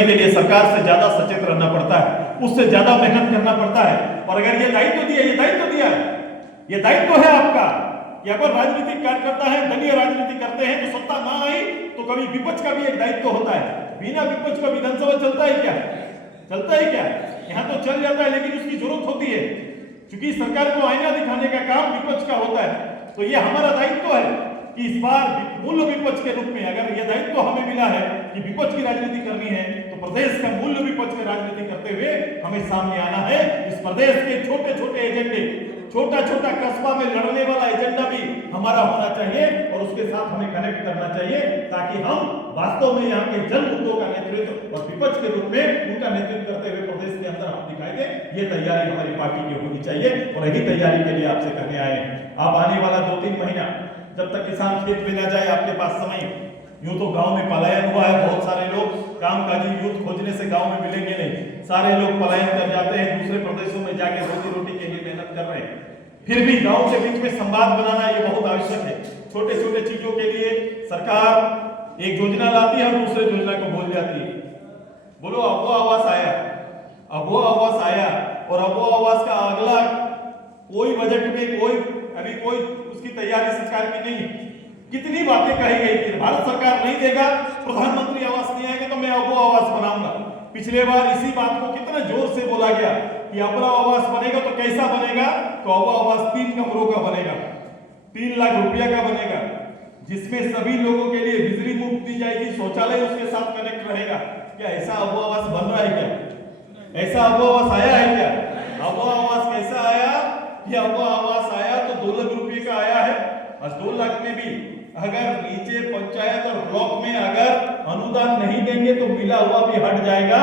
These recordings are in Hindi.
के लिए सरकार से ज्यादा सचेत रहना पड़ता है, उससे ज्यादा मेहनत करना पड़ता है। और अगर ये दायित्व दिया है, ये दायित्व है आपका कि अगर राजनीतिक कार्यकर्ता है, दलीय राजनीति करते हैं, तो सत्ता ना आई तो कभी विपक्ष का भी एक दायित्व होता है। बिना विपक्ष का विधानसभा चलता है क्या? चलता है क्या? यहाँ तो चल जाता है, लेकिन उसकी जरूरत होती है, क्योंकि सरकार को आईना दिखाने का काम विपक्ष का होता है। तो ये हमारा दायित्व है कि इस बार मूल विपक्ष के रूप में अगर यह दायित्व हमें मिला है कि विपक्ष की राजनीति करनी है, तो प्रदेश का मूल विपक्ष की राजनीति करते हुए हमें सामने आना है। इस प्रदेश के छोटे छोटे एजेंडे, छोटा छोटा कस्बा में लड़ने वाला एजेंडा भी हमारा होना चाहिए और उसके साथ हमें कनेक्ट करना चाहिए, ताकि हम वास्तव में यहाँ के जन मुद्दों का नेतृत्व और विपक्ष के रूप में उनका नेतृत्व करते हुए प्रदेश के अंदर हम दिखाई दे। ये तैयारी हमारी पार्टी की होनी चाहिए और यही तैयारी के लिए आपसे करने आए हैं। आप आने वाला 2-3 महीना जब तक किसान खेत में ना जाए, आपके पास समय, यूं तो गांव में पलायन हुआ है, बहुत सारे लोग कामकाजी यूथ खोजने से गांव में मिलेंगे नहीं, सारे लोग पलायन कर जाते हैं, दूसरे प्रदेशों में जाके रोजी रोटी के लिए मेहनत कर रहे हैं। फिर भी गांव के बीच में संवाद बनाना ये बहुत आवश्यक है। छोटे छोटे चीजों के लिए सरकार एक योजना लाती है और दूसरे योजना को भूल जाती है। बोलो अब वो आवास आया, अब वो आवास आया, और अब वो आवास का अगला कोई बजट में अभी कोई उसकी तैयारी सरकार की नहीं। कितनी बातें कही गई कि भारत सरकार नहीं देगा, प्रधानमंत्री आवास नहीं आएगा तो मैं अब वो आवास बनाऊंगा। पिछले बार इसी बात को कितना जोर से बोला गया कि अब आवास बनेगा तो कैसा बनेगा, तो अब आवास 3 कमरों का बनेगा, 3 लाख रुपया का बनेगा, जिसमें सभी लोगों के लिए बिजली मुफ्त दी जाएगी, शौचालय उसके साथ कनेक्ट रहेगा। क्या ऐसा अब आवास बन रहा है क्या? ऐसा अब आवास आया है क्या? अब आवास कैसा आया? ये अब आवास आया तो 2 लाख रुपए का आया है, और 2 लाख में भी अगर नीचे पंचायत और ब्लॉक में अगर अनुदान नहीं देंगे तो मिला हुआ भी हट जाएगा।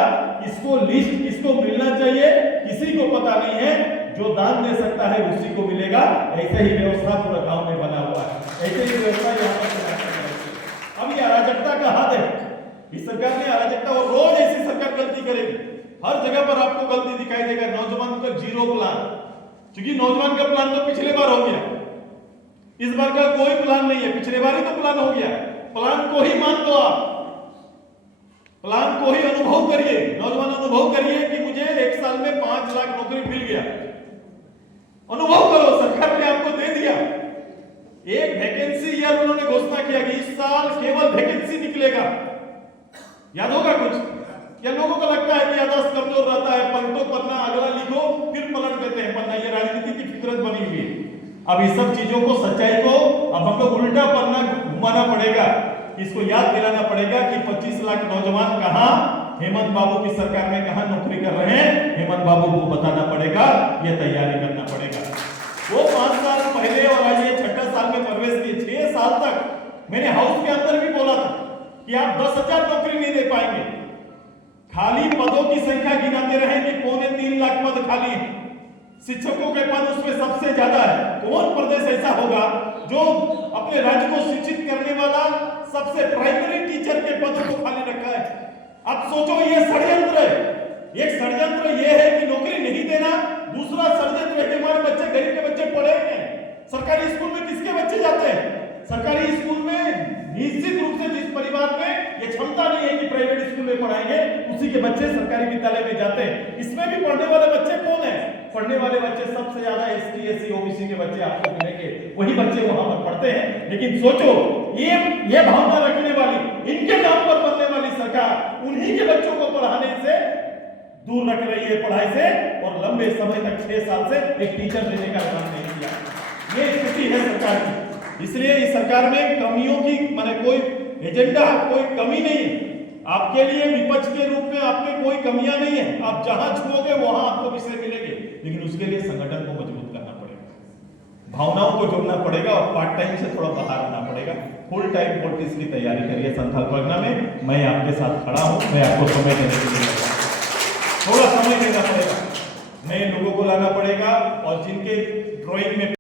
इसको लिस्ट किसको मिलना चाहिए किसी को पता नहीं है, जो दान दे सकता है उसी को मिलेगा। ऐसे ही व्यवस्था पूरा गांव में बना हुआ है, ऐसे ही व्यवस्था यहाँ पर। अब ये अराजकता का हाथ है, इस सरकार ने अराजकता, और रोज ऐसी सरकार गलती करेगी, हर जगह पर आपको गलती दिखाई देगा। नौजवान का 0 प्लान, क्योंकि नौजवान का प्लान तो पिछले बार हो गया, इस बार का कोई प्लान नहीं है। पिछले बार ही तो प्लान हो गया, प्लान को ही मान लो आप, प्लान को ही अनुभव करिए। नौजवान अनुभव करिए कि मुझे 1 साल में 5 लाख नौकरी मिल गया, अनुभव करो, सरकार ने आपको दे दिया। एक वैकेंसी ईयर उन्होंने घोषणा किया कि इस साल केवल वैकेंसी निकलेगा, याद होगा कुछ? क्या लोगों को लगता है कि याददाश्त कमजोर रहता है, पलटो पन्ना, अगला लिखो फिर पलट देते हैं पन्ना, ये राजनीति की फितरत बनी हुई है। अब इस सब चीजों को, सच्चाई को अब हम लोग उल्टा पन्ना घुमाना पड़ेगा, इसको याद दिलाना पड़ेगा कि 25 लाख नौजवान कहां, हेमंत बाबू की सरकार में कहां नौकरी कर रहे हैं, हेमंत बाबू को बताना पड़ेगा, यह तैयारी करना पड़ेगा। वो 5 साल पहले और आज ये 6ठा साल में प्रवेश किए, 6 साल तक मैंने हाउस के अंदर भी बोला था कि आप 10,000 नौकरी नहीं दे पाएंगे। खाली पदों की संख्या गिनाते रहे कि 3.25 लाख पद खाली है, शिक्षकों के पद उसमें सबसे ज्यादा है। कौन प्रदेश ऐसा होगा जो अपने राज्य को शिक्षित करने वाला सबसे प्राइमरी टीचर के पदों को खाली रखा है? अब सोचो, ये षड्यंत्र है। एक षड्यंत्र ये है कि नौकरी नहीं देना, दूसरा षड्यंत्र है कि हमारे बच्चे, गरीब के बच्चे पढ़े हैं। सरकारी स्कूल में किसके बच्चे जाते हैं? सरकारी स्कूल में निश्चित रूप से जिस परिवार में ये क्षमता नहीं है कि प्राइवेट स्कूल में पढ़ाएंगे, उसी के बच्चे सरकारी विद्यालय में जाते हैं। इसमें भी पढ़ने वाले बच्चे कौन है? पढ़ने वाले बच्चे सबसे ज्यादा ST SC OBC के बच्चे आपको मिलेंगे, वही बच्चे वहां पर पढ़ते हैं। लेकिन सोचो, ये भावना रखने वाली, इनके नाम पर बनने वाली सरकार उन्हीं के बच्चों को पढ़ाने से दूर रख रही है, पढ़ाई से, और लंबे समय तक 6 साल से एक टीचर देने का काम नहीं किया। ये स्थिति है सरकार की। इसलिए इस सरकार में कमियों की माने कोई एजेंडा, कोई कमी नहीं है। आपके लिए विपक्ष के रूप में आपके कोई कमियां नहीं है, आप जहां छुओगे वहां आपको विषय मिलेंगे, लेकिन उसके लिए संगठन को मजबूत करना पड़ेगा, भावनाओं को जोड़ना पड़ेगा और पार्ट टाइम से थोड़ा बाहर आना पड़ेगा। फुल टाइम पॉलिटिक्स की तैयारी करिए संथाल परगना में। मैं आपके साथ खड़ा हूं, मैं आपको समय देने के लिए, थोड़ा समय देना पड़ेगा, नए लोगों को लाना पड़ेगा, और जिनके ड्राइंग में